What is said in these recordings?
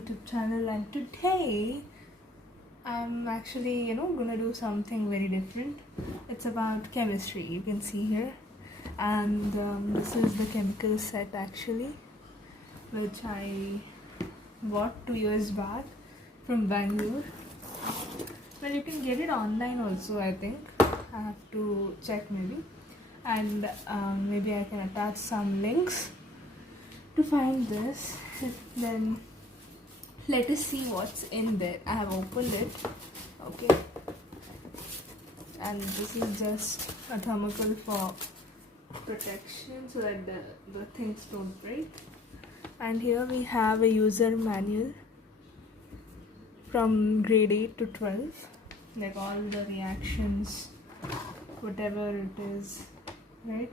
YouTube channel, and today I'm actually gonna do something very different. It's about chemistry, you can see here, and this is the chemical set actually, which I bought 2 years back from Bangalore. Well, you can get it online also, I think. I have to check maybe, and maybe I can attach some links to find this. Then let us see what's in there. I have opened it, okay, and this is just a thermocol for protection so that the things don't break. And here we have a user manual from grade 8 to 12, like all the reactions, whatever it is, right?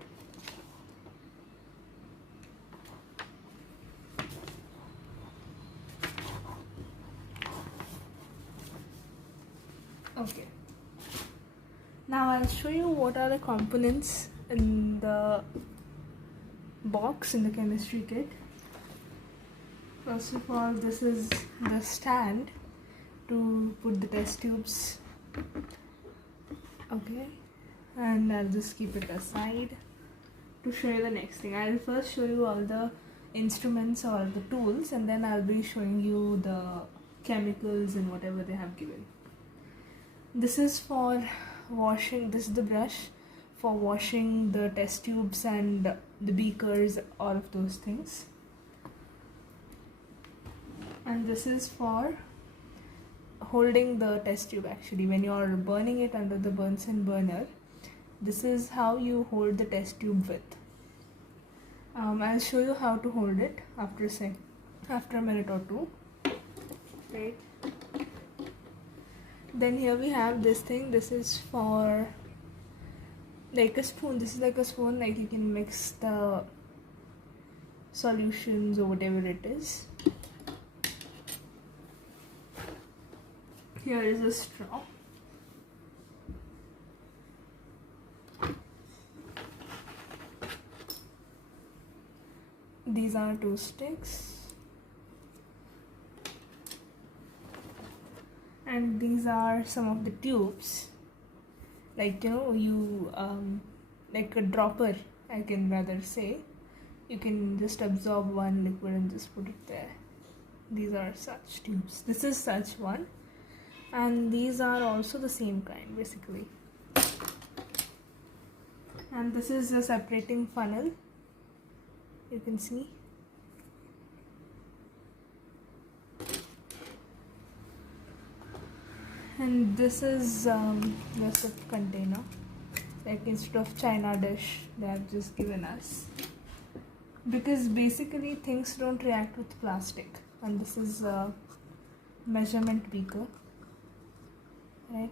Okay, now I'll show you what are the components in the box in the chemistry kit. First of all, this is the stand to put the test tubes, okay, and I'll just keep it aside to show you the next thing. I'll first show you all the instruments or the tools, and then I'll be showing you the chemicals and whatever they have given. This is for washing, this is the brush for washing the test tubes and the beakers, all of those things. And this is for holding the test tube actually. When you're burning it under the Bunsen burner, this is how you hold the test tube with. I'll show you how to hold it after a minute or two, right? Then here we have this thing. This is for like a spoon. This is like a spoon, like you can mix the solutions or whatever it is. Here is a straw. These are 2 sticks. And these are some of the tubes, like you like a dropper, I can rather say. You can just absorb one liquid and just put it there. These are such tubes. This is such one, and these are also the same kind basically. And this is a separating funnel, you can see. And this is just a container, like instead of china dish they have just given us, because basically things don't react with plastic. And this is a measurement beaker, right?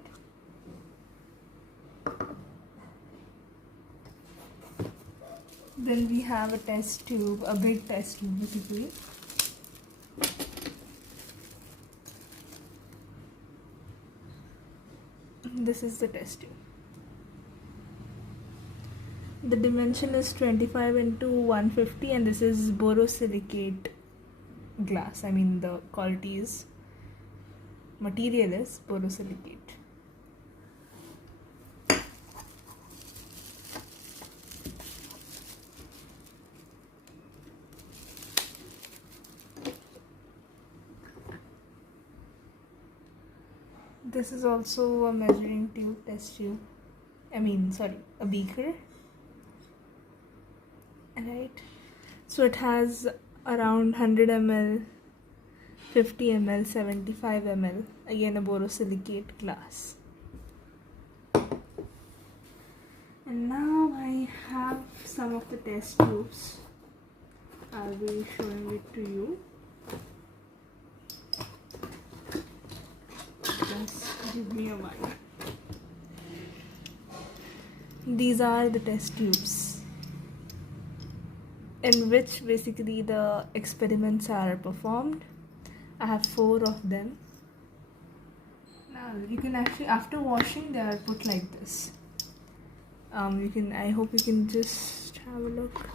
Then we have a test tube, a big test tube basically. This is the test tube. The dimension is 25 into 150, and this is borosilicate glass. I mean, the quality is, material is borosilicate. This is also a measuring tube, test tube. A beaker. Right. So it has around 100 ml, 50 ml, 75 ml. Again, a borosilicate glass. And now I have some of the test tubes. I'll be showing it to you. Just give me a while. These are the test tubes in which basically the experiments are performed. I have 4 of them. Now you can actually, after washing, they are put like this. I hope you can just have a look.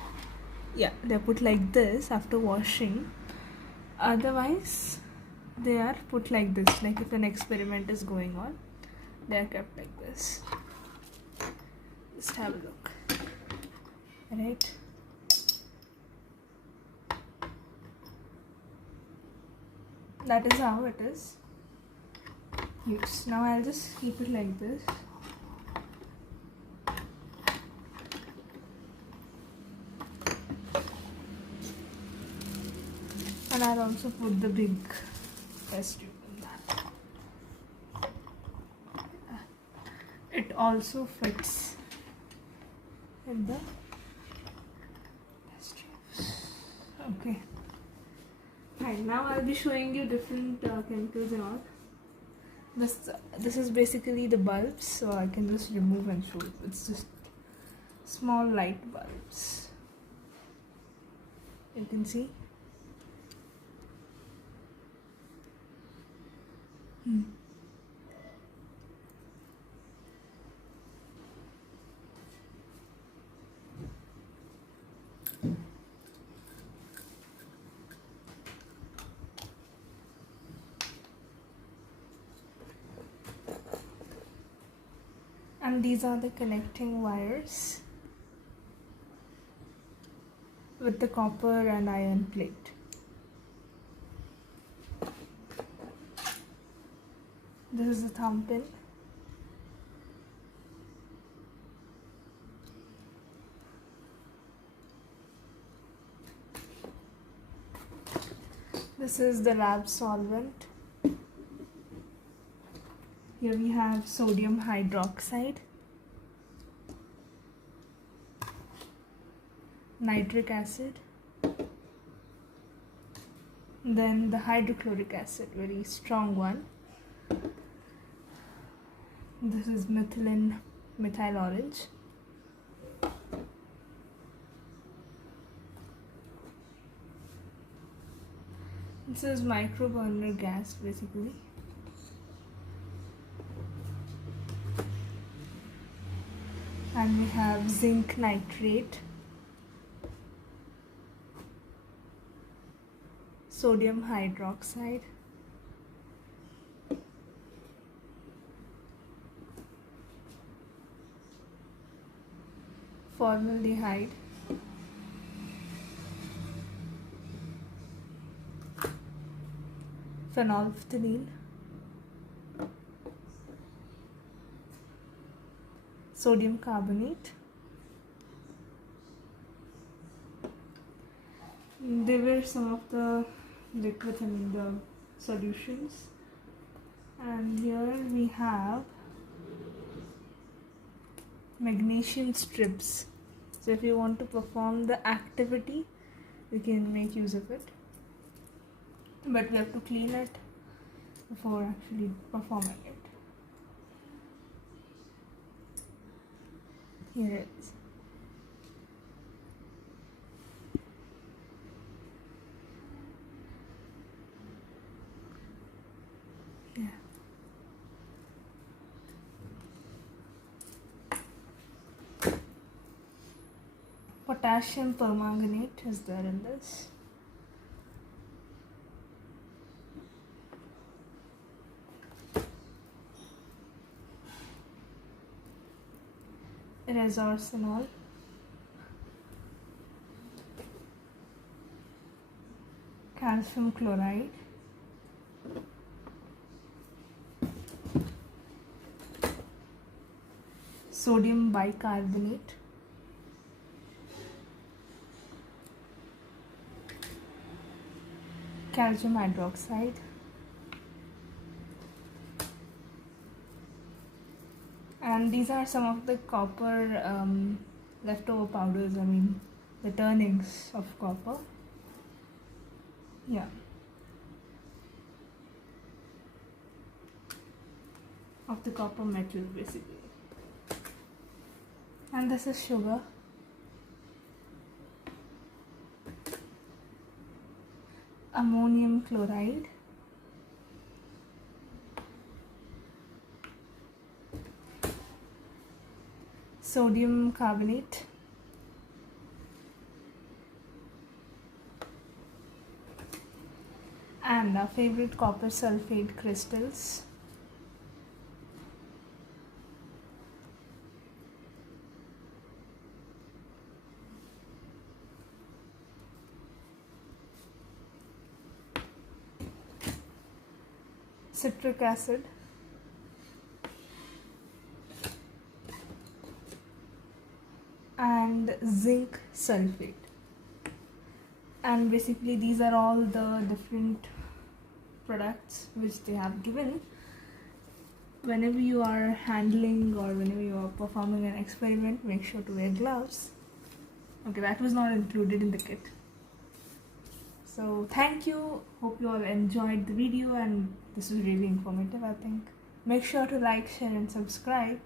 Yeah, they're put like this after washing. Otherwise they are put like this, like if an experiment is going on, they are kept like this. Just have a look. Right? That is how it is used. Now I'll just keep it like this. And I'll also put the big test tube in that. It also fits in the test tubes. Okay. Right, now I'll be showing you different chemicals and all. This is basically the bulbs, so I can just remove and show you. It's just small light bulbs. You can see. And these are the connecting wires with the copper and iron plate. This is the thumb pin. This is the lab solvent. Here we have sodium hydroxide, nitric acid, then the hydrochloric acid, very strong one. This is methylene methyl orange. This is micro burner gas basically. And we have zinc nitrate, sodium hydroxide, formaldehyde, phenolphthalein, sodium carbonate. They were some of the liquids, the solutions. And here we have magnesium strips. So if you want to perform the activity, you can make use of it. But we have to clean it before actually performing it. Here it is. Yeah. Potassium permanganate is there in this. Resorcinol, calcium chloride, sodium bicarbonate, calcium hydroxide, and these are some of the copper leftover powders, the turnings of copper. Yeah. Of the copper metal basically. And this is sugar. Ammonium chloride. Sodium carbonate. and our favorite copper sulfate crystals. Citric acid. And zinc sulfate. And basically these are all the different products which they have given. Whenever you are handling or whenever you are performing an experiment, make sure to wear gloves. Okay, that was not included in the kit. So thank you, hope you all enjoyed the video, and this was really informative, I think. Make sure to like, share and subscribe.